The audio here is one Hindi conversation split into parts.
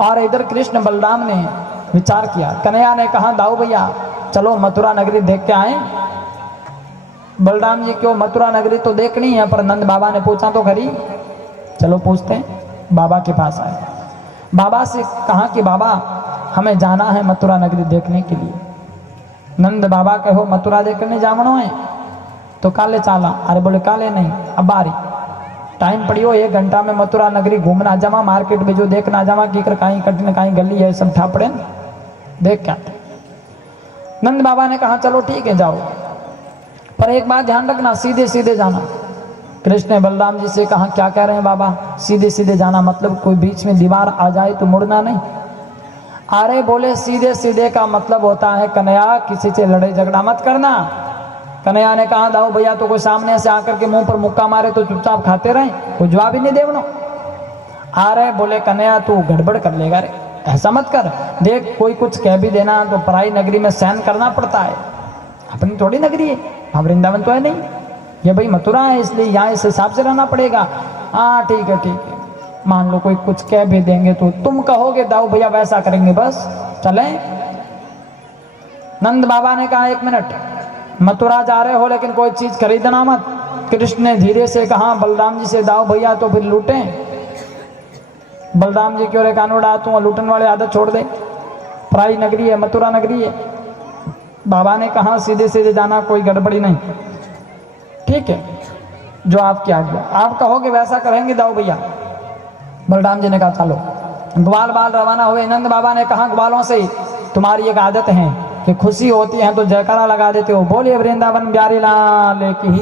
और इधर कृष्ण बलराम ने विचार किया। कन्हैया ने कहा दाऊ भैया चलो मथुरा नगरी देख के आए। बलराम जी क्यों, मथुरा नगरी तो देखनी है, पर नंद बाबा ने पूछा तो खरी, चलो पूछते हैं। बाबा के पास आए, बाबा से कहा कि बाबा हमें जाना है मथुरा नगरी देखने के लिए। नंद बाबा कहो मथुरा देखने जावनो है तो काले चाला। अरे बोले काले नहीं, अब बारी टाइम पड़ियो 1 घंटा में मथुरा नगरी घूमना जावा, मार्केट में जो देखना जावा कि कहीं कठिन कहीं गली है सब ठापड़े देख क्या। नंद बाबा ने कहा चलो ठीक है जाओ, पर एक बात ध्यान रखना सीधे सीधे जाना। कृष्ण ने बलराम जी से कहा क्या कह रहे हैं बाबा, सीधे सीधे जाना मतलब कोई बीच में दीवार आ जाए तो मुड़ना नहीं। अरे बोले सीधे सीधे का मतलब होता है कन्हैया किसी से लड़ाई झगड़ा मत करना। कन्हैया ने कहा दाऊ भैया तो कोई सामने से आकर के मुंह पर मुक्का मारे तो चुपचाप खाते रहे, कोई जवाब ही नहीं देवनो। अरे बोले कन्हैया तू गड़बड़ कर लेगा रे, ऐसा मत कर, देख कोई कुछ कह भी देना तो पराई नगरी में सहन करना पड़ता है, अपनी थोड़ी नगरी है, हाँ वृंदावन तो है नहीं, ये भाई मथुरा है इसलिए यहाँ इस हिसाब से रहना पड़ेगा। हाँ ठीक है ठीक है, मान लो कोई कुछ कह भी देंगे तो तुम कहोगे दाऊ भैया वैसा करेंगे, बस चले। नंद बाबा ने कहा 1 मिनट, मथुरा जा रहे हो लेकिन कोई चीज खरीदना मत। कृष्ण ने धीरे से कहा बलराम जी से दाऊ भैया तो फिर लूटे। बलराम जी क्यों रे कानूड़ा तू लूटन वाले आदत छोड़ दे, पराई नगरी है मथुरा नगरी है। बाबा ने कहा सीधे सीधे जाना, कोई गड़बड़ी नहीं, ठीक है जो आपकी आज्ञा, आप कहोगे वैसा करेंगे दाऊ भैया। बलराम जी ने कहा चलो। ग्वाल बाल रवाना हुए। नंद बाबा ने कहा ग्वालों से तुम्हारी एक आदत है कि खुशी होती है तो जयकारा लगा देते हो, बोलिए वृंदावन ब्यारी लाल की।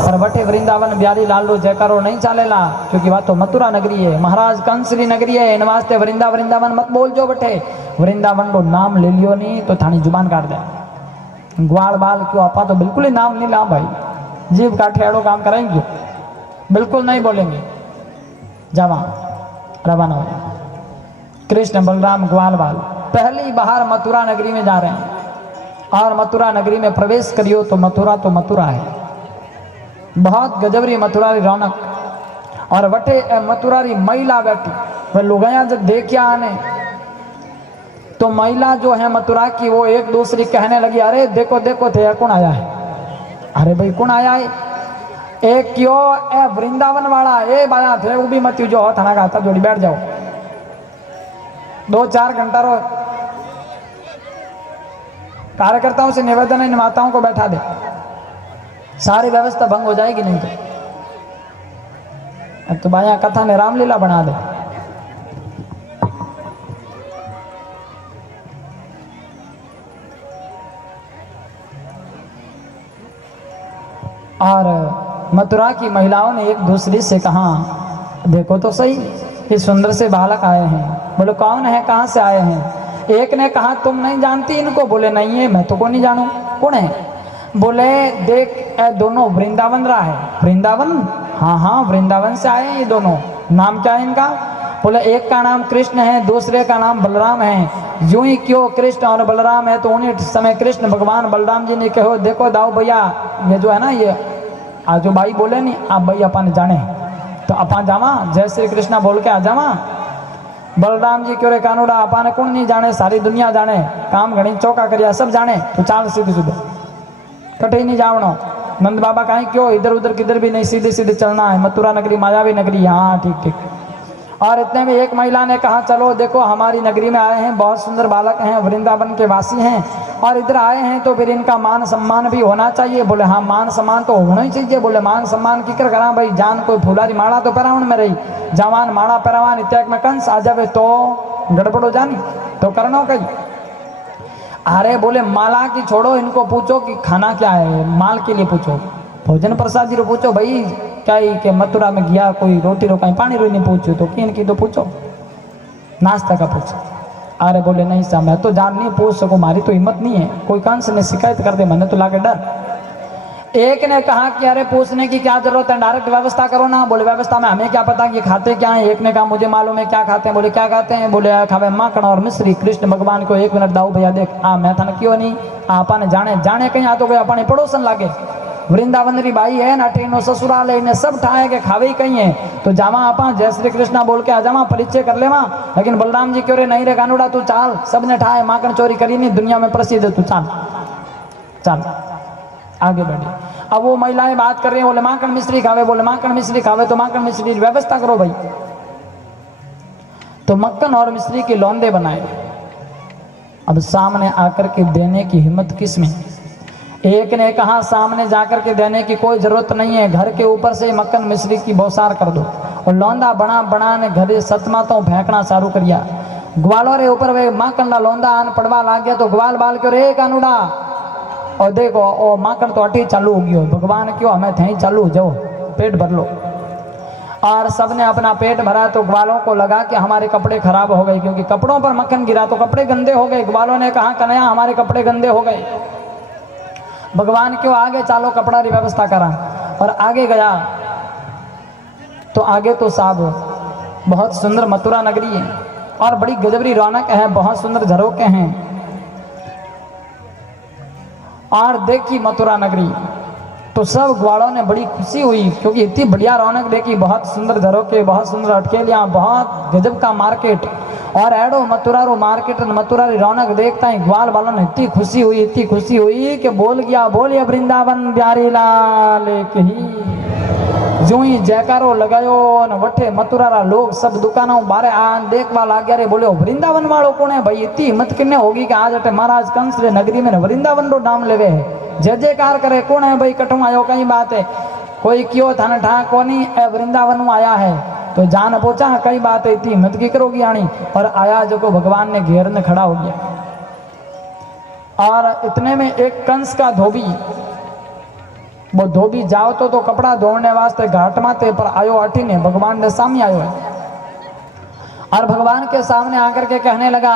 पर बटे वृंदावन ब्यारी लाल लो जयकारो नहीं चालेला, क्योंकि वह तो मथुरा नगरी है, महाराज कंसरी नगरी है, इन वास्ते वृंदावन मत बोल जो बटे, वृंदावन लो नाम ले लियो नहीं तो थानी जुबान काट दे। ग्वाल बाल क्यों आपा तो बिल्कुल ही नाम नहीं ला भाई, जीव काठे अड़ो काम करेंगे, बिल्कुल नहीं बोलेंगे। जवा रवाना हो कृष्ण बलराम ग्वाल बाल पहली बाहर मथुरा नगरी में जा रहे हैं। और मथुरा नगरी में प्रवेश करियो तो मथुरा है, बहुत गजबरी मथुरा री रौनक। और वटे मथुरा री महिला बैठी, वह लोग जब देखिया आने तो महिला जो है मथुरा की वो एक दूसरी कहने लगी अरे देखो देखो थे कौन आया है। अरे भाई कौन आया है, एक क्यों ए वृंदावन वाला ए बाया थे वो भी मत जो हो थाना का तब जोड़ी बैठ जाओ, 2-4 घंटा रो कार्यकर्ताओं से निवेदन है, इन माताओं को बैठा दे, सारी व्यवस्था भंग हो जाएगी नहीं तो। अब तो बाया कथा में रामलीला बना दे। और मथुरा की महिलाओं ने एक दूसरी से कहा देखो तो सही ये सुंदर से बालक आए हैं। बोले कौन है, कहाँ से आए हैं। एक ने कहा तुम नहीं जानती इनको। बोले नहीं है मैं तो को नहीं जानू, कौन है। बोले देख दोनों वृंदावन रहा है। वृंदावन, हाँ हाँ वृंदावन से आए हैं ये दोनों। नाम क्या है इनका। बोले एक का नाम कृष्ण है, दूसरे का नाम बलराम है। यूं ही क्यों कृष्ण और बलराम है तो उन्हीं समय कृष्ण भगवान बलराम जी ने कहो देखो दाऊ भैया ये जो है ना ये आज जो भाई बोले नहीं आप भाई अपन जाने तो अपन जावा जय श्री कृष्णा बोल के आ जावा। बलराम जी क्यों रे कानूड़ा अपन कौन नहीं जाने, सारी दुनिया जाने, काम घणी चौका करिया सब जाने, तो चाल सीधे सीधे कटे नहीं जावनो। नंद बाबा कहीं क्यों इधर उधर किधर भी नहीं, सीधे सीधे चलना है, मथुरा नगरी मायावी नगरी। हाँ ठीक ठीक। और इतने में एक महिला ने कहा चलो देखो हमारी नगरी में आए हैं, बहुत सुंदर बालक हैं, वृंदावन के वासी हैं और इधर आए हैं तो फिर इनका मान सम्मान भी होना चाहिए। बोले हाँ मान सम्मान तो होना ही चाहिए। बोले मान सम्मान की कर करा भाई, जान कोई फुलारी माड़ा तो परावण में रही, जवान माड़ा परावान इत्याग में कंस आ जावे तो गड़बड़ हो जानी तो करना कहीं। अरे बोले माला की छोड़ो, इनको पूछो कि खाना क्या है, माल के लिए पूछो, भोजन प्रसाद जी को पूछो भाई क्या ही के मथुरा में गया कोई रोटी रो कहीं पानी रो नहीं पूछो तो किन की तो पूछो, नाश्ता का पूछो। अरे बोले नहीं साहब मैं तो जान नहीं पूछ सको, मारी तो हिम्मत नहीं है, कोई कंस ने शिकायत कर दे मैंने तो लाके डर। एक ने कहा कि अरे पूछने की क्या जरूरत है, डायरेक्ट व्यवस्था करो ना। बोले व्यवस्था में हमें क्या पता कि खाते क्या है। एक ने कहा मुझे मालूम है क्या खाते हैं। बोले क्या खाते हैं। बोले खावे माखन और मिश्री। कृष्ण भगवान को 1 मिनट दाऊ भैया देख मैं था क्यों नहीं आपा ने जाने जाने कहीं आ तो गए अपने पड़ोसन लागे वृंदावन री बाई है ना नो ससुराल है, इन्हें सब ठाए के खावे ही कहीं है। तो जावा आपा जय श्री कृष्णा बोल के आ जावा, परिचय कर लेवा। लेकिन बलराम जी क्यों रे नहीं रे कानूड़ा तू चाल, सबने ठाए माखन चोरी करी नहीं, दुनिया में प्रसिद्ध है, तू चाल चाल आगे बढ़े। अब वो महिलाएं बात कर रही है, बोले माखन मिश्री खावे, बोले माखन मिश्री खावे तो माखन मिश्री की व्यवस्था करो भाई। तो मक्खन और मिश्री के लौंदे बनाए। अब सामने आकर के देने की हिम्मत किस में? एक ने कहा सामने जाकर के देने की कोई जरूरत नहीं है, घर के ऊपर से मक्खन मिश्री की बौसार कर दो। और लौंदा बना बना ने घरे सतमा तो फेंकना चालू करिया। ग्वालों रे ऊपर वे माखन ला लौंदा आन पड़वा लाग गया। तो ग्वाल बाल क्यों रे कानूड़ा, और देखो ओ माखन तो अठी चालू हो गयो। भगवान क्यों हमें थे चालू हो जाओ, पेट भर लो। और सबने अपना पेट भरा। तो ग्वालों को लगा कि हमारे कपड़े खराब हो गए, क्योंकि कपड़ों पर मक्खन गिरा तो कपड़े गंदे हो गए। ग्वालों ने कहा कन्हैया हमारे कपड़े गंदे हो गए। भगवान क्यों आगे चालो कपड़ा की व्यवस्था करा। और आगे गया तो आगे तो साहब बहुत सुंदर मथुरा नगरी है और बड़ी गजबरी रौनक है, बहुत सुंदर झरोके हैं। और देखी मथुरा नगरी तो सब ग्वालों ने बड़ी खुशी हुई, क्योंकि इतनी बढ़िया रौनक देखी, बहुत सुंदर झरोके, बहुत सुंदर अटकेलियां, बहुत गजब का मार्केट। और एडो मथुरा रो मार्केट मथुरा री रौनक देखता ही ग्वाल वालों ने इतनी खुशी हुई, इतनी खुशी हुई कि बोल गया बोलिए वृंदावन बिहारी लाल की। जो ही जयकारो लगायो न वठे मथुरा रा लोग सब दुकानों बारे आन देखवा लाग गया रे। बोले वृंदावन वालों कौन है भाई, इतनी हिम्मत किन्ने होगी कि आज अटे महाराज कंस रे नगरी में वृंदावन रो नाम लेवे है, जय जयकार करे। कौन है भाई, कठों आयो कई बात है, कोई क्यों थाने ठा कोनी वृंदावन आया है। तो जान पूछा कई बात है, इतनी हिम्मत की करोगी आनी। और आया जो को भगवान ने घेर ने खड़ा हो गया। और इतने में एक कंस का धोबी, वो धोबी जाओ तो कपड़ा धोने वास्ते घाट माते पर आयो अठी ने भगवान ने सामने आयो है। और भगवान के सामने आकर के कहने लगा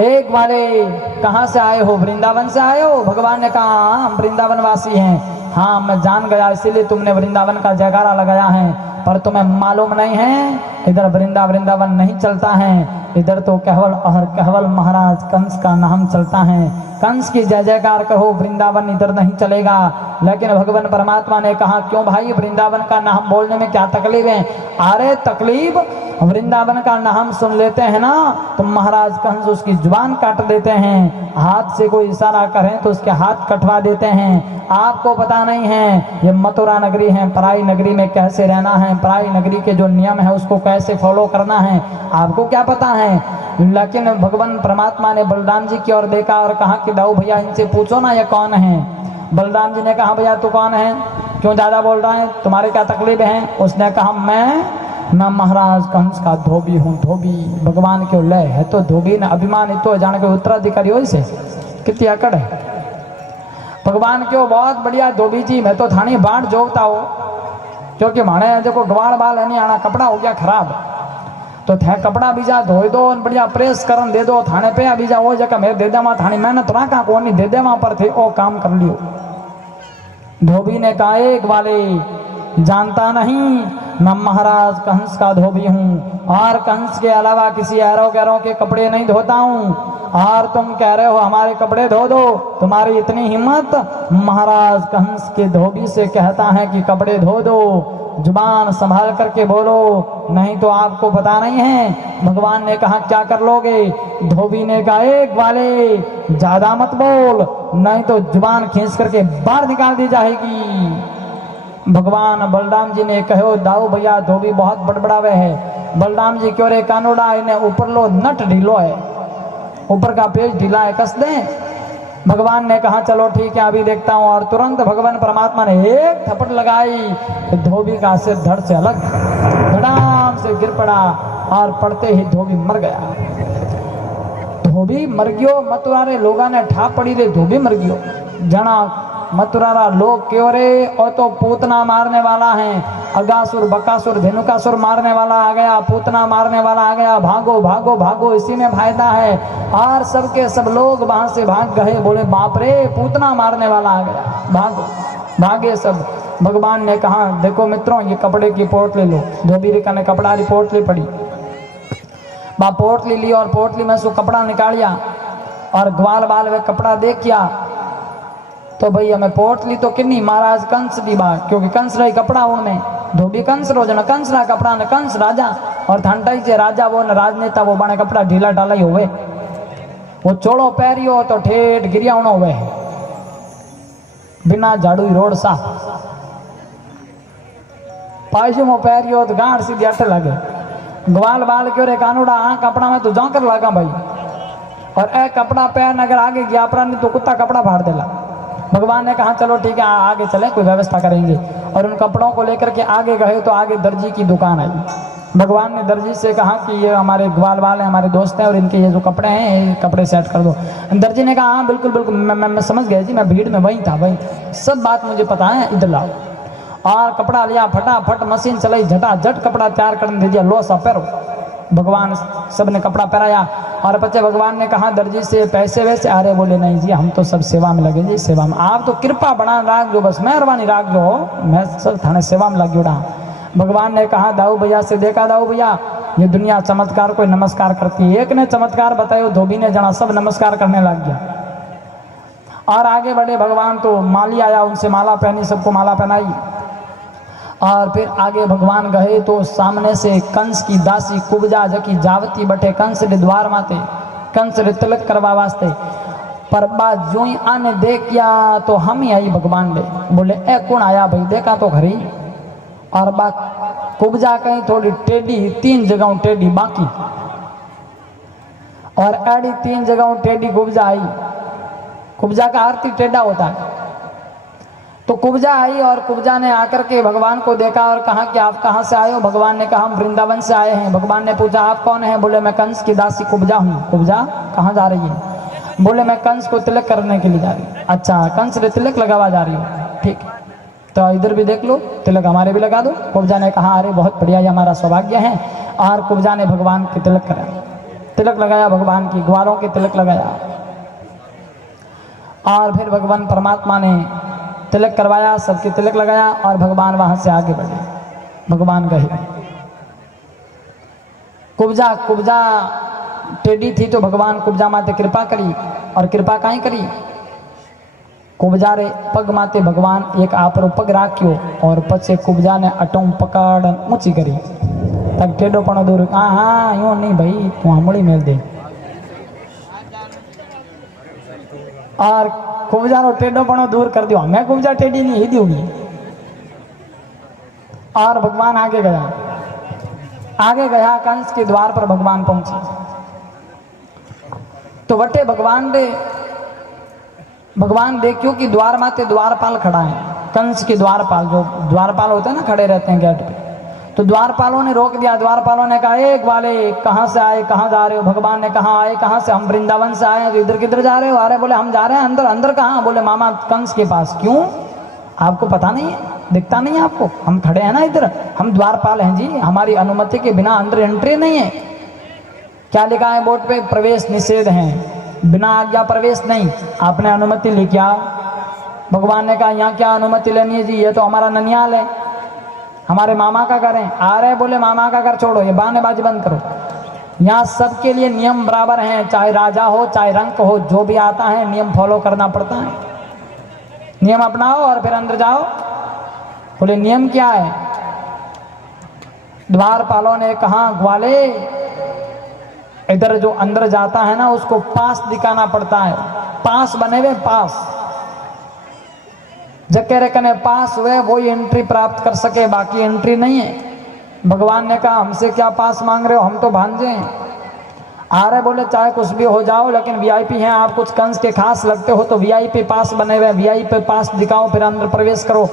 एक वाले कहाँ से आए हो, वृंदावन से आए हो। भगवान ने कहा हम वृंदावन वासी हैं। हाँ मैं जान गया, इसीलिए तुमने वृंदावन का जयकारा लगाया है, पर तुम्हें मालूम नहीं है इधर वृंदावन नहीं चलता है, इधर तो केवल और केवल महाराज कंस का नाम चलता है। कंस की जय जयकार कहो, वृंदावन इधर नहीं चलेगा। लेकिन भगवान परमात्मा ने कहा क्यों भाई, वृंदावन का नाम बोलने में क्या तकलीफ है? अरे तकलीफ, वृंदावन का नाम सुन लेते हैं ना तो महाराज कंस उसकी जुबान काट देते हैं, हाथ से कोई इशारा करें तो उसके हाथ कटवा देते हैं। आपको पता नहीं है ये मथुरा नगरी है, पराई नगरी में कैसे रहना है, पराई नगरी के जो नियम है उसको कैसे फॉलो करना है, आपको क्या पता है। लेकिन भगवान परमात्मा ने बलराम जी की ओर देखा और कहा कि दाऊ भैया इनसे पूछो ना ये कौन है। बलराम जी ने कहा भैया तू कौन है, क्यों ज्यादा बोल रहा है, तुम्हारे क्या तकलीफ है? उसने कहा मैं ना महाराज कंस का धोबी हूँ। धोबी भगवान क्यों लय है तो धोबी ने अभिमान तो जाने के उत्तराधिकारी हो से कितनी अकड़ है। भगवान क्यों बहुत बढ़िया धोबी जी, मैं तो थानी बाट जोगता हो, क्योंकि माने देखो गवाड़ बाल है नहीं आना, कपड़ा हो गया खराब तो थे कपड़ा बीजा धोई दो बढ़िया प्रेस करन दे दो थाने पे बीजा वो जगह मेरे दे देवा थानी मेहनत राखा को नहीं दे देवा पर थे ओ काम कर लियो। धोबी ने कहा एक वाले जानता नहीं मैं महाराज कंस का धोबी हूँ और कंस के अलावा किसी ऐरो गैरों के कपड़े नहीं धोता हूँ। और तुम कह रहे हो हमारे कपड़े धो दो, तुम्हारी इतनी हिम्मत, महाराज कंस के धोबी से कहता है कि कपड़े धो दो। जुबान संभाल करके बोलो नहीं तो आपको पता नहीं है। भगवान ने कहा क्या कर लोगे? धोबी ने कहा एक वाले ज्यादा मत बोल नहीं तो जुबान खींच करके बाहर निकाल दी जाएगी। भगवान बलराम जी ने कहो दाऊ भैया धोबी बहुत बड़बड़ावे है। बलराम जी क्यों रे कानूड़ा, इन्हें ऊपर लो नट ढीलो है, ऊपर का पेज ढीला है, कस दें। भगवान ने कहा चलो ठीक है अभी देखता हूँ। और तुरंत भगवान परमात्मा ने एक थप्पड़ लगाई, धोबी का सिर धड़ से अलग धड़ाम से गिर पड़ा और पड़ते ही धोबी मर गया। धोबी मर गयो, मथुरा रे लोगा ने ठाप पड़ी रे धोबी मर गयो। जना मथुरा रा लोग क्यों रे और तो पूतना मारने वाला है, अगासुर बकासुर धेनुकासुर मारने वाला आ गया, पूतना मारने वाला आ गया, भागो भागो भागो इसी में फायदा है। और सबके सब लोग वहां से भाग गए, बोले बाप रे पूतना मारने वाला आ गया, भागो। भागे सब। भगवान ने कहा देखो मित्रों ये कपड़े की पोटली लो। धोबी रे ने कपड़ा की पोटली पड़ी, बा पोटली ली और पोटली में से कपड़ा निकालिया और ग्वाल बाल वे कपड़ा देखिया तो भई हमें पोटली तो किन्नी महाराज कंस दी बात, क्योंकि कंस रही कपड़ा उनमें धोबी कंस रोज न कंस रा कपड़ा न कंस राजा, और ठंडाई से राजा वो न राजनेता वो बने कपड़ा ढीला ढाला ही होवे, वो चोड़ो पैरियो तो ठेठ गिरिया उनो हुए बिना झाड़ू रोड साफ, पायजुमो पैरियो तो गांठ सीधी अट लगे, ग्वाल बाल क्यों रे कानूड़ा आ कपड़ा में तो जाकर लगा भाई, और ए कपड़ा पैर अगर आगे गया अपराधी तो कुत्ता कपड़ा फाड़ देला। भगवान ने कहा चलो ठीक है आगे चले कोई व्यवस्था करेंगे, और उन कपड़ों को लेकर के आगे गए तो आगे दर्जी की दुकान आई। भगवान ने दर्जी से कहा कि ये हमारे ग्वाल वाल हैं, हमारे दोस्त हैं, और इनके ये जो कपड़े हैं ये कपड़े सेट कर दो। दर्जी ने कहा हाँ बिल्कुल बिल्कुल, मैं समझ गया जी, मैं भीड़ में वहीं था, वहीं सब बात मुझे पता है, इधर लाओ। और कपड़ा लिया, फटाफट मशीन चलाई, झटाझट कपड़ा तैयार करने दे दिया, लो सा पैरो। भगवान सब ने कपड़ा पहनाया, और बच्चे भगवान ने कहा दर्जी से पैसे वैसे, अरे बोले नहीं जी हम तो सब सेवा में लगे जी, सेवा में आप तो कृपा बना राख जो, बस मेहरबानी राख जो, मैं सब थाने सेवा में लग जुड़ा। भगवान ने कहा दाऊ भैया से, देखा दाऊ भैया ये दुनिया चमत्कार कोई नमस्कार करती है, एक ने चमत्कार बताया धोबी ने जना सब नमस्कार करने लग गया। और आगे बढ़े भगवान, तो माली आया उनसे माला पहनी, सबको माला पहनाई, और फिर आगे भगवान गए तो सामने से कंस की दासी कुब्जा जकी जावती बटे कंस रे द्वार माते, कंस रे तिलक करवा वास्ते, पर बात जो ही आने देखिया तो हम ही आई भगवान ले, बोले ए कौन आया भाई, देखा तो घरी, और बात कुब्जा कहीं थोड़ी टेढ़ी, 3 जगहों टेढ़ी बाकी, और एडी 3 जगहों टेढ़ी कुब्जा आई। कुब्जा का अर्थ ही टेढ़ा होता है। तो कुब्जा आई, और कुब्जा ने आकर के भगवान को देखा और कहा कि आप कहाँ से आए हो। भगवान ने कहा हम वृंदावन से आए हैं। भगवान ने पूछा आप कौन है, बोले मैं कंस की दासी कुब्जा हूँ। कुब्जा कहाँ जा रही है, बोले मैं कंस को तिलक करने के लिए जा रही हूँ। अच्छा कंस रे तिलक लगावा जा रही हो, ठीक है तो इधर भी देख लो, तिलक हमारे भी लगा दो। कुब्जा ने कहा अरे बहुत बढ़िया, ये हमारा सौभाग्य है। और कुब्जा ने भगवान के तिलक कराया, तिलक लगाया, भगवान की ग्वालों के तिलक लगाया, और फिर भगवान परमात्मा ने तिलक करवाया, सबके तिलक लगाया, और भगवान वहां से आगे बढ़े। भगवान गए, कुब्जा टेढ़ी थी तो भगवान कुब्जा माते कृपा करी, और कृपा काई करी, कुब्जा रे पग माते भगवान एक आपरो पग राख्यो, और पछे कुब्जा ने अटों पकड़ ऊंची करी तक टेढ़ो पण दूर। हाँ यूं नहीं भाई तू आमड़ी मेल दे, और कुब्जा रो टेढ़ोपणो दूर कर दियो, मैं कुब्जा टेढ़ी नहीं ही होगी। और भगवान आगे गया कंस के द्वार पर भगवान पहुंचे, तो वटे भगवान देखियो कि द्वार माते द्वारपाल खड़ा है, कंस के द्वारपाल, जो द्वारपाल होते हैं ना खड़े रहते हैं गेट पे, तो द्वारपालों ने रोक दिया। द्वारपालों ने कहा एक वाले कहाँ से आए, कहाँ जा रहे हो। भगवान ने कहा आए कहाँ से, हम वृंदावन से आए हैं। तो इधर किधर जा रहे हो, अरे बोले हम जा रहे हैं अंदर। अंदर कहाँ, बोले मामा कंस के पास। क्यों, आपको पता नहीं है, दिखता नहीं है आपको, हम खड़े हैं ना इधर, हम द्वारपाल हैं जी, हमारी अनुमति के बिना अंदर एंट्री नहीं है। क्या लिखा है बोर्ड पे, प्रवेश निषेध है, बिना आज्ञा प्रवेश नहीं, आपने अनुमति ली क्या। भगवान ने कहा यहाँ क्या अनुमति लेनी है जी, ये तो हमारा ननियाल है, हमारे मामा का घर है। आ रहे, बोले मामा का घर छोड़ो, ये बहानेबाजी बंद करो, यहाँ सबके लिए नियम बराबर हैं, चाहे राजा हो चाहे रंक हो, जो भी आता है नियम फॉलो करना पड़ता है, नियम अपनाओ और फिर अंदर जाओ। बोले नियम क्या है। द्वारपालों ने कहा ग्वाले इधर जो अंदर जाता है ना उसको पास दिखाना पड़ता है, पास बने हुए पास, जके रखने पास हुए वो ही एंट्री प्राप्त कर सके, बाकी एंट्री नहीं है। भगवान ने कहा हमसे क्या पास मांग रहे हो, हम तो भांजे हैं। आ रहे, बोले चाहे कुछ भी हो जाओ लेकिन वीआईपी हैं आप, कुछ कंस के खास लगते हो तो वीआईपी पास बने हुए, वीआईपी पास दिखाओ फिर अंदर प्रवेश करो।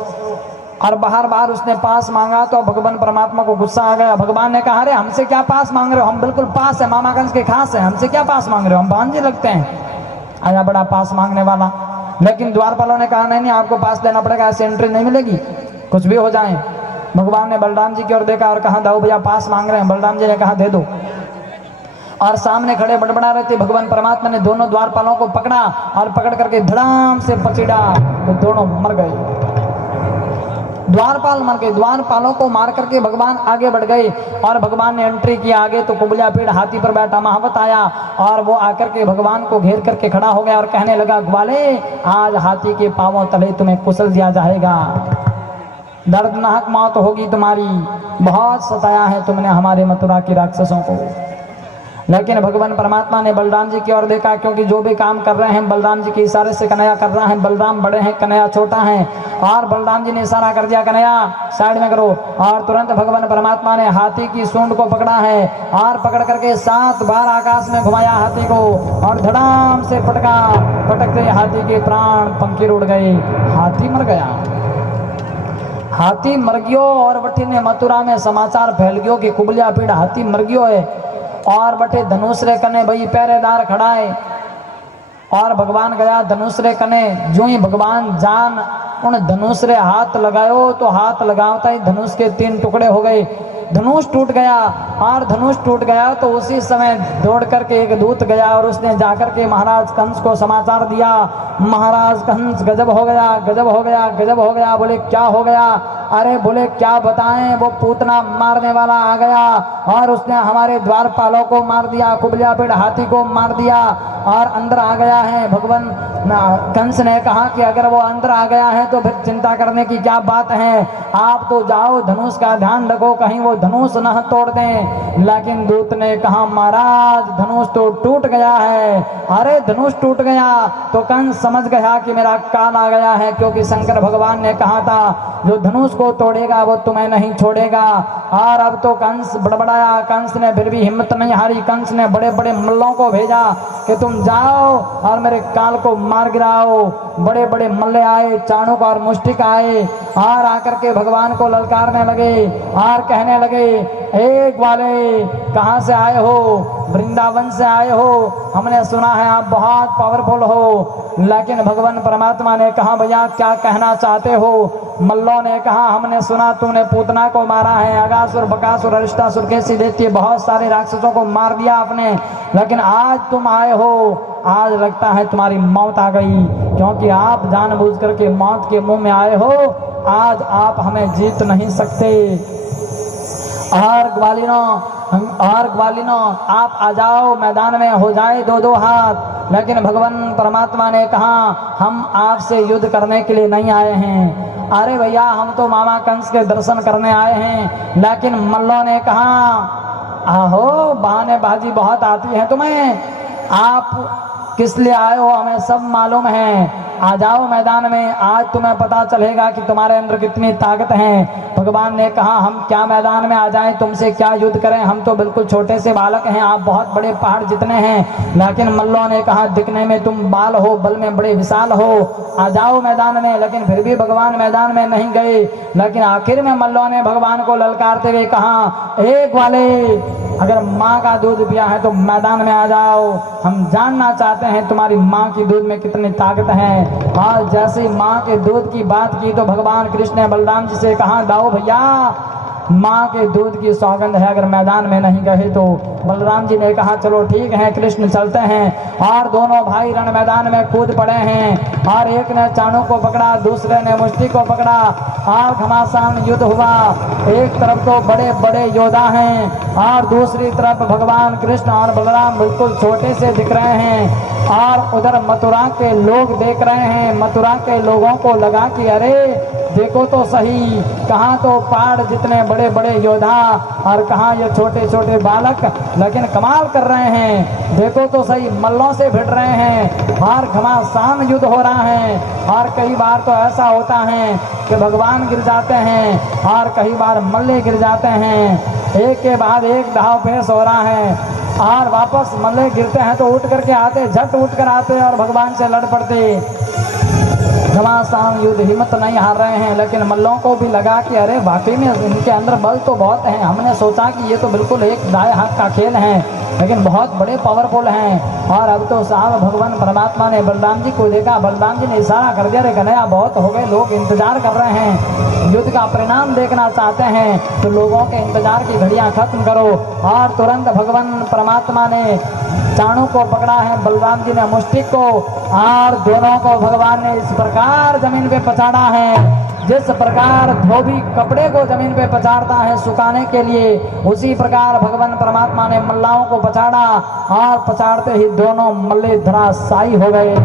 और बाहर उसने पास मांगा तो भगवान परमात्मा को गुस्सा आ गया। भगवान ने कहा अरे हमसे क्या पास मांग रहे हो, हम बिल्कुल पास है, मामा कंस के खास है, हमसे क्या पास मांग रहे हो, हम भांजे लगते हैं। आया बड़ा पास मांगने वाला। लेकिन द्वारपालों ने कहा नहीं आपको पास देना पड़ेगा, ऐसे एंट्री नहीं मिलेगी, कुछ भी हो जाए। भगवान ने बलराम जी की ओर देखा और कहा दाऊ भैया पास मांग रहे हैं। बलराम जी ने कहा दे दो। और सामने खड़े बड़बड़ा रहे थे। भगवान परमात्मा ने दोनों द्वारपालों को पकड़ा और पकड़ करके धड़ाम से पचड़ा तो दोनों मर गए। द्वारपाल मर गए। द्वारपालों को मार करके भगवान आगे बढ़ गए और भगवान ने एंट्री किया आगे, तो कुबलिया पीड़ हाथी पर बैठा महावत आया और वो आकर के भगवान को घेर करके खड़ा हो गया और कहने लगा, ग्वाले आज हाथी के पांवों तले तुम्हें कुचल दिया जाएगा, दर्दनाक मौत होगी तुम्हारी, बहुत सताया है तुमने हमारे मथुरा के राक्षसों को। लेकिन भगवान परमात्मा ने बलराम जी की ओर देखा, क्योंकि जो भी काम कर रहे हैं बलराम जी के इशारे से कन्हैया कर रहा है। बलराम बड़े हैं, कन्हैया छोटा है, और बलराम जी ने इशारा कर दिया, कन्हैया साइड में करो, और तुरंत भगवान परमात्मा ने हाथी की सूंड को पकड़ा है और पकड़ करके 7 बार आकाश में घुमाया हाथी को और धड़ाम से पटका, पटकते हाथी के प्राण पंखी उड़ गए, हाथी मर गया। हाथी मर गयो और बठी ने मथुरा में समाचार फैल गयो कि कुबलिया पीड़ हाथी मर गयो है, और बटे धनुष रे कने भाई पहरेदार खड़ा है, और भगवान गया धनुष रे कने, जो ही भगवान जान उन धनुष रे हाथ लगायो तो हाथ लगावता ही धनुष के 3 टुकड़े हो गए, धनुष टूट गया। और धनुष टूट गया तो उसी समय दौड़ करके एक दूत गया और उसने जाकर के महाराज कंस को समाचार दिया, महाराज कंस गजब हो गया, गजब हो गया, गजब हो गया। बोले क्या हो गया? अरे बोले क्या बताएं, वो पूतना मारने वाला आ गया और उसने हमारे द्वारपालों को मार दिया, कुबलिया पीड़ हाथी को मार दिया और अंदर आ गया है। भगवान कंस ने कहा कि अगर वो अंदर आ गया है तो फिर चिंता करने की क्या बात है, आप तो जाओ धनुष का ध्यान रखो कहीं वो धनुष न तोड़ दें। लेकिन दूत ने कहा महाराज धनुष तो टूट गया है। अरे धनुष टूट गया तो कंस समझ गया कि मेरा काल आ गया है, क्योंकि शंकर भगवान ने कहा था जो धनुष को तोड़ेगा वो तुम्हें नहीं छोड़ेगा। और अब तो कंस बड़बड़ाया, कंस ने फिर भी हिम्मत नहीं हारी, कंस ने बड़े बड़े मल्लों को भेजा कि तुम जाओ और मेरे काल को मार गिराओ। बड़े बड़े मल्ले आए, चाणूक और मुष्टिक आए और आकर के भगवान को ललकारने लगे और कहने लगे, एक वाले कहाँ से आए हो? वृंदावन से आए हो, हमने सुना है आप बहुत पावरफुल हो। लेकिन भगवान परमात्मा ने कहा भैया क्या कहना चाहते हो? मल्लों ने कहा हमने सुना तूने पूतना को मारा है, अगासुर बकासुर अरिष्टासुर कैसी देती बहुत सारे राक्षसों को मार दिया आपने, लेकिन आज तुम आए हो, आज लगता है तुम्हारी मौत आ गई, क्योंकि आप जानबूझ करके मौत के मुंह में आए हो। आज आप हमें जीत नहीं सकते। और ग्वालिनों आप आ जाओ, मैदान में हो जाए 2-2 हाथ। लेकिन भगवान परमात्मा ने कहा हम आपसे युद्ध करने के लिए नहीं आए हैं। अरे भैया हम तो मामा कंस के दर्शन करने आए हैं। लेकिन मल्लों ने कहा आहो बहानेबाजी बहुत आती है तुम्हें, आप किस लिए आए हो हमें सब मालूम है, आ जाओ मैदान में, आज तुम्हें पता चलेगा कि तुम्हारे अंदर कितनी ताकत है। भगवान ने कहा हम क्या मैदान में आ जाएं, तुमसे क्या युद्ध करें, हम तो बिल्कुल छोटे से बालक हैं, आप बहुत बड़े पहाड़ जितने हैं। लेकिन मल्लों ने कहा दिखने में तुम बाल हो, बल में बड़े विशाल हो, आ जाओ मैदान में। लेकिन फिर भी भगवान मैदान में नहीं गए। लेकिन आखिर में मल्लों ने भगवान को ललकारते हुए कहा, एक वाले अगर माँ का दूध पिया है तो मैदान में आ जाओ, हम जानना चाहते हैं तुम्हारी माँ की दूध में कितनी ताकत है। और जैसे ही माँ के दूध की बात की तो भगवान कृष्ण ने बलराम जी से कहा लाओ भैया माँ के दूध की सौगंध है, अगर मैदान में नहीं गए तो। बलराम जी ने कहा चलो ठीक है कृष्ण चलते हैं। और दोनों भाई रण मैदान में कूद पड़े हैं और एक ने चाणूक को पकड़ा, दूसरे ने मुष्टि को पकड़ा और घमासान युद्ध हुआ। एक तरफ तो बड़े बड़े योद्धा हैं और दूसरी तरफ भगवान कृष्ण और बलराम बिल्कुल छोटे से दिख रहे हैं। और उधर मथुरा के लोग देख रहे हैं, मथुरा के लोगों को लगा कि अरे देखो तो सही, कहाँ तो पहाड़ जितने बड़े बड़े योद्धा और कहाँ ये छोटे छोटे बालक, लेकिन कमाल कर रहे हैं। देखो तो सही मल्लों से भिड़ रहे हैं और घमासान युद्ध हो रहा है। और कई बार तो ऐसा होता है कि भगवान गिर जाते हैं और कई बार मल्ले गिर जाते हैं, एक के बाद एक दाव पेश हो रहा है। और वापस मल्ले गिरते हैं तो उठ करके आते, झट उठ कर आते और भगवान से लड़ पड़ते। घमासान युद्ध, हिम्मत नहीं हार रहे हैं। लेकिन मल्लों को भी लगा कि अरे वाकई में इनके अंदर बल तो बहुत है, हमने सोचा कि ये तो बिल्कुल एक दाएं हाथ का खेल है, लेकिन बहुत बड़े पावरफुल हैं। और अब तो साहब भगवान परमात्मा ने बलराम जी को देखा, बलराम जी ने इशारा कर दिया, रे कन्हैया बहुत हो गए, लोग इंतजार कर रहे हैं, युद्ध का परिणाम देखना चाहते हैं, तो लोगों के इंतजार की घड़ियां खत्म करो। और तुरंत भगवान परमात्मा ने चाणूक को पकड़ा है, बलराम जी ने मुष्टिक को, और दोनों को भगवान ने इस प्रकार जमीन पे पछाड़ा है। जिस प्रकार धोबी कपड़े को जमीन पे पछाड़ता है सुखाने के लिए, उसी प्रकार भगवान परमात्मा ने मल्लाहों को पछाड़ा और पछाड़ते ही दोनों मल्ले धराशायी हो गए,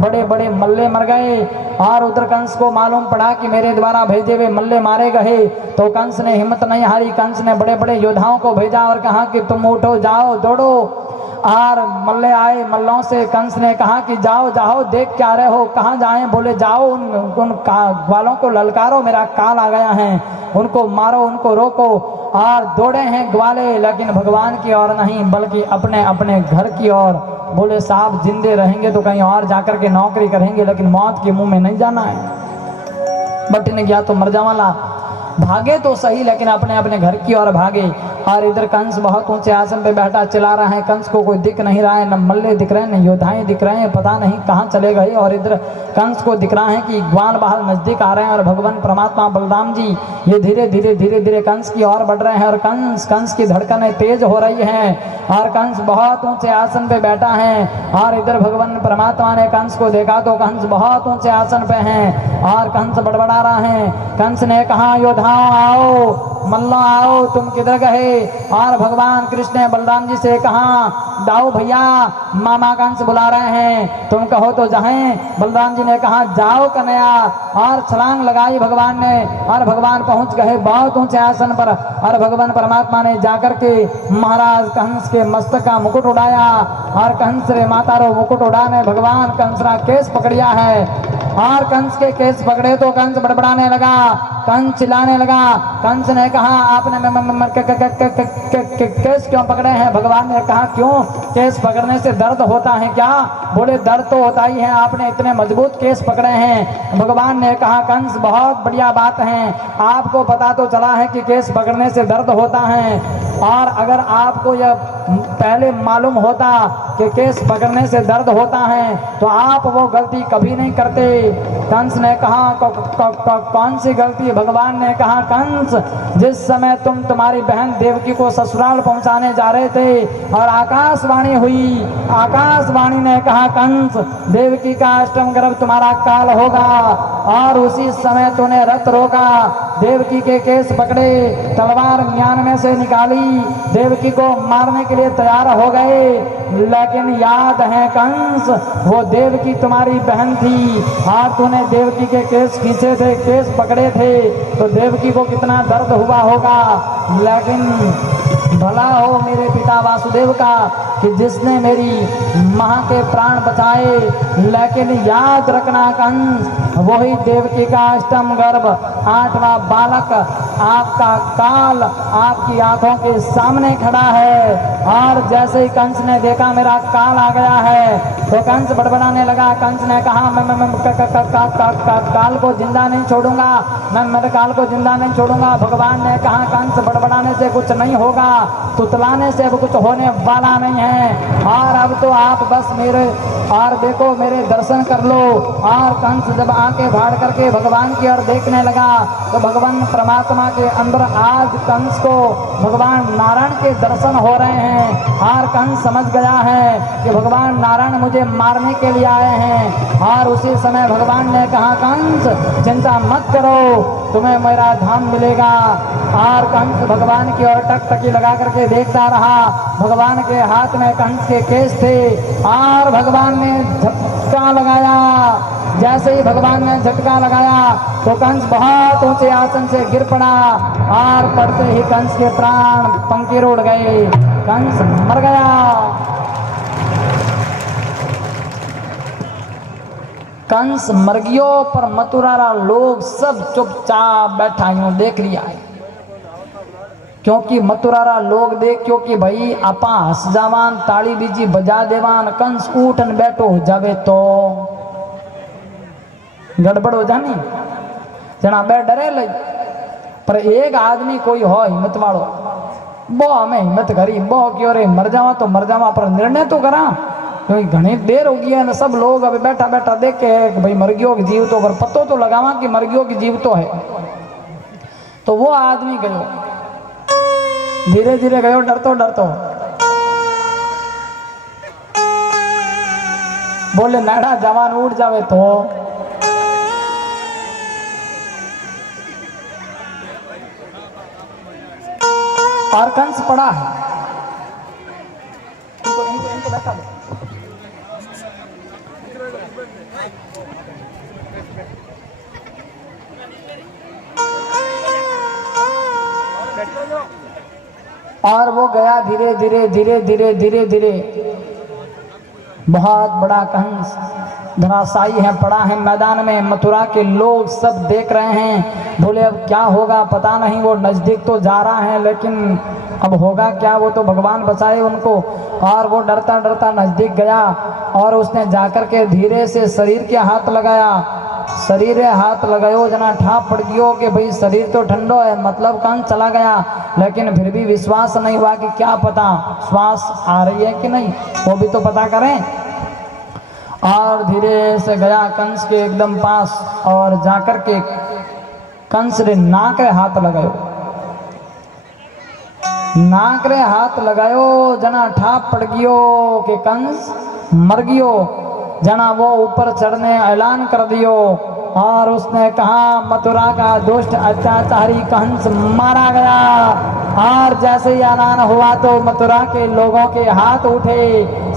बड़े बड़े मल्ले मर गए। और उधर कंस को मालूम पड़ा कि मेरे द्वारा भेजे हुए मल्ले मारे गए, तो कंस ने हिम्मत नहीं हारी। कंस ने बड़े बड़े योद्धाओं को भेजा और कहा कि तुम उठो, जाओ, दौड़ो। और मल्ले आए, मल्लों से कंस ने कहा कि जाओ जाओ, देख क्या रहे हो, कहाँ जाएं? बोले जाओ उन ग्वालों को ललकारो, मेरा काल आ गया है, उनको मारो, उनको रोको। और दौड़े हैं ग्वाले, लेकिन भगवान की ओर नहीं बल्कि अपने अपने घर की ओर। बोले साहब जिंदे रहेंगे तो कहीं और जाकर के नौकरी करेंगे, लेकिन मौत के मुंह में नहीं जाना है। बट ने गया तो मर जावाला, भागे तो सही लेकिन अपने अपने घर की ओर भागे। और इधर कंस बहुत ऊंचे आसन पे बैठा चिल्ला रहा है, कंस को कोई दिख नहीं रहा है, न मल्ले दिख रहे हैं, न योद्धाएं दिख रहे हैं, पता नहीं कहाँ चले गए। और इधर कंस को दिख रहा है कि ग्वाल बाहर नजदीक आ रहे हैं और भगवान परमात्मा बलराम जी ये धीरे धीरे धीरे धीरे कंस की ओर बढ़ रहे हैं। और कंस की धड़कनें तेज हो रही हैं और कंस बहुत ऊंचे आसन पे बैठा है। और इधर भगवान परमात्मा ने कंस को देखा तो कंस बहुत ऊंचे आसन पे हैं और कंस बड़बड़ा रहा है। कंस ने कहा योद्धाओं आओ, मल्लो आओ, तुम किधर गए? और भगवान कृष्ण ने बलराम जी से कहा दाऊ भैया, मामा कंस बुला रहे हैं, तुम कहो तो जाएं। बलराम जी ने कहा जाओ कन्हैया। और छलांग लगाई भगवान ने और भगवान पहुंच गए बहुत ऊंचे आसन पर। और भगवान परमात्मा ने जाकर के महाराज कंस के मस्तक का मुकुट उड़ाया और कंस रे माता रो मुकुट उड़ाने भगवान कंस का केस पकड़िया है। और कंस के केस पकड़े तो कंस बड़बड़ाने लगा, कंस चिल्लाने लगा। कंस ने कहा आपने केस क्यों पकड़े हैं? भगवान ने कहा क्यों, केस पकड़ने से दर्द होता है क्या? बोले दर्द तो होता ही है, आपने इतने मजबूत केस पकड़े हैं। भगवान ने कहा कंस बहुत बढ़िया बात है, आपको पता तो चला है कि केस पकड़ने से दर्द होता है, और अगर आपको यह पहले मालूम होता कि केस पकड़ने से दर्द होता है तो आप वो गलती कभी नहीं करते। कंस ने कहा कौन सी गलती? भगवान ने कहा कंस, जिस समय तुम तुम्हारी बहन देवकी को ससुराल पहुंचाने जा रहे थे और आकाशवाणी हुई, आकाशवाणी ने कहा कंस देवकी का अष्टम गर्भ तुम्हारा काल होगा, और उसी समय तूने रथ रोका, देवकी के केस पकड़े, तलवार म्यान में से निकाली, देवकी को मारने के लिए तैयार हो गए। लेकिन याद है कंस, वो देवकी तुम्हारी बहन थी और तूने देवकी के केस खींचे थे, केस पकड़े थे, तो देवकी को कितना दर्द हुआ होगा। लेकिन भला हो मेरे पिता वासुदेव का कि जिसने मेरी मां के प्राण बचाए। लेकिन याद रखना कंस, वही देवकी का अष्टम गर्भ 8वां बालक आपका काल आपकी आंखों के सामने खड़ा है। और जैसे ही कंस ने देखा मेरा काल आ गया है तो कंस बड़बड़ाने लगा। कंस ने कहा मैं काल को जिंदा नहीं छोड़ूंगा, मैं मेरे काल को जिंदा नहीं छोड़ूंगा। भगवान ने कहा कंस बड़बड़ाने से कुछ नहीं होगा, तुतलाने से अब कुछ होने वाला नहीं है, और अब तो आप बस मेरे और देखो मेरे दर्शन कर लो। और कंस जब आंखें फाड़ करके भगवान की ओर देखने लगा तो भगवान परमात्मा के अंदर आज कंस को भगवान नारायण के दर्शन हो रहे हैं। और कंस समझ गया है कि भगवान नारायण मुझे मारने के लिए आए हैं। और उसी समय भगवान ने कहा कंस चिंता मत करो, तुम्हें मेरा धाम मिलेगा। और कंस भगवान की ओर टकटकी लगा करके देखता रहा। भगवान के हाथ में कंस के केस थे और भगवान ने झटका लगाया। जैसे ही भगवान ने झटका लगाया तो कंस बहुत ऊंचे आसन से गिर पड़ा और पड़ते ही कंस के प्राण पंखी उड़ गए, कंस मर गया। कंस मर गयो पर मथुरा लोग सब चुपचाप बैठा यूं देख लिया है, क्योंकि मथुरा लोग देख क्योंकि भाई आपा हंस जावान ताली बीजी बजा देवान, कंस उठन बैठो हो जावे तो गड़बड़ हो जानी जना बे डरे लई। पर एक आदमी कोई हो हिम्मत वालो, वो हमें हिम्मत करी, वो क्यों रे मर जावा तो मर जावा, पर निर्णय तो करा, क्योंकि घनी देर हो गई है ना। सब लोग अभी बैठा बैठा देखे है कि भाई मर गयो की जीव तो, पर पतो तो लगावा कि मर गयो की जीव तो है। तो वो आदमी गयो, धीरे धीरे गयो, डरतो डरतो, बोले नाड़ा जवान उठ जावे तो और कंस पड़ा है। इनको बैठा दो। और वो गया धीरे धीरे धीरे धीरे धीरे धीरे, बहुत बड़ा कंस धराशायी है, पड़ा है मैदान में। मथुरा के लोग सब देख रहे हैं, बोले अब क्या होगा पता नहीं। वो नजदीक तो जा रहा है लेकिन अब होगा क्या, वो तो भगवान बचाए उनको। और वो डरता डरता नजदीक गया और उसने जाकर के धीरे से शरीर के हाथ लगाया। शरीर हाथ लगायो जना ठाप पड़ गयो कि भाई शरीर तो ठंडो है, मतलब कंस चला गया। लेकिन फिर भी विश्वास नहीं हुआ कि क्या पता श्वास आ रही है कि नहीं, वो भी तो पता करें। और धीरे से गया कंस के एकदम पास और जाकर के कंस रे नाक रे हाथ लगायो। नाक रे हाथ लगायो जना ठाप पड़ गयो कि कंस मर गयो। जना वो ऊपर चढ़ने ऐलान कर दियो और उसने कहा मथुरा का दुष्ट अत्याचारी कंस मारा गया। और जैसे ही ऐलान हुआ तो मथुरा के लोगों के हाथ उठे,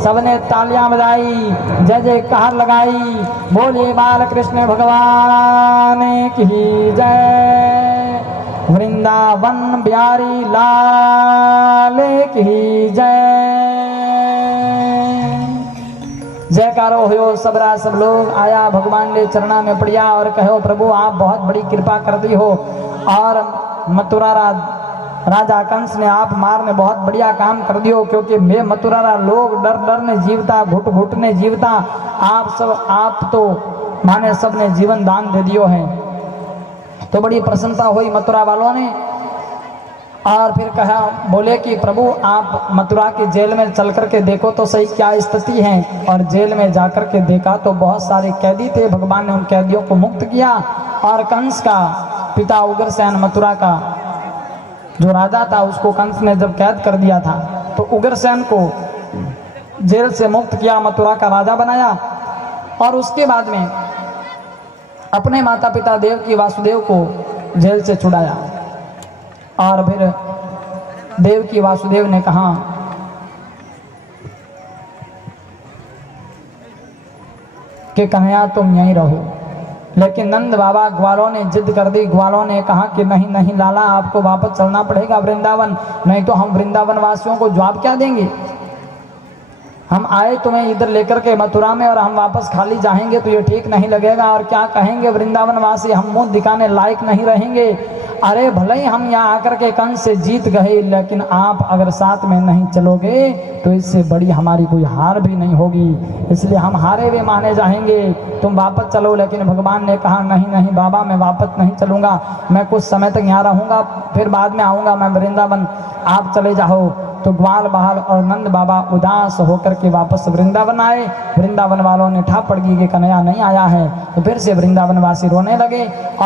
सबने तालियां बजाई, जय जयकार लगाई, बोलिए बाल कृष्ण भगवान की जय, वृंदावन बिहारी लाल की जय। जयकारो हो सबरा, सब लोग आया भगवान ने चरणा में पड़िया और कहो प्रभु आप बहुत बड़ी कृपा कर दी हो और मथुरा राजा कंस ने आप मारने बहुत बढ़िया काम कर दियो, क्योंकि मैं मथुरा लोग डर डर ने जीवता, घुट घुट ने जीवता, आप तो माने सब ने जीवन दान दे दियो है। तो बड़ी प्रसन्नता हुई मथुरा वालों ने। और फिर कहा, बोले कि प्रभु आप मथुरा की जेल में चल करके देखो तो सही क्या स्थिति है। और जेल में जाकर के देखा तो बहुत सारे कैदी थे, भगवान ने उन कैदियों को मुक्त किया। और कंस का पिता उग्रसेन, मथुरा का जो राजा था, उसको कंस ने जब कैद कर दिया था तो उग्रसेन को जेल से मुक्त किया, मथुरा का राजा बनाया। और उसके बाद में अपने माता पिता देवकी वासुदेव को जेल से छुड़ाया। और फिर देवकी वासुदेव ने कहा कि कन्हैया तुम यहीं रहो। लेकिन नंद बाबा ग्वालों ने जिद कर दी। ग्वालों ने कहा कि नहीं नहीं लाला, आपको वापस चलना पड़ेगा वृंदावन, नहीं तो हम वृंदावन वासियों को जवाब क्या देंगे। हम आए तुम्हें इधर लेकर के मथुरा में और हम वापस खाली जाएंगे तो ये ठीक नहीं लगेगा। और क्या कहेंगे वृंदावन वासी, हम मुंह दिखाने लायक नहीं रहेंगे। अरे भले ही हम यहाँ आकर के कंस से जीत गए, लेकिन आप अगर साथ में नहीं चलोगे तो इससे बड़ी हमारी कोई हार भी नहीं होगी, इसलिए हम हारे हुए माने जाएंगे, तुम वापस चलो। लेकिन भगवान ने कहा नहीं नहीं बाबा, मैं वापस नहीं चलूँगा, मैं कुछ समय तक यहाँ रहूँगा, फिर बाद में आऊँगा मैं वृंदावन, आप चले जाओ। तो ग्वाल बहाल और नंद बाबा उदास होकर के वापस वृंदावन आए। वृंदावन वालों ने ठाप पड़ गई कि कन्हैया नहीं आया है। तो फिर से वृंदावन वासी रोने लगे। और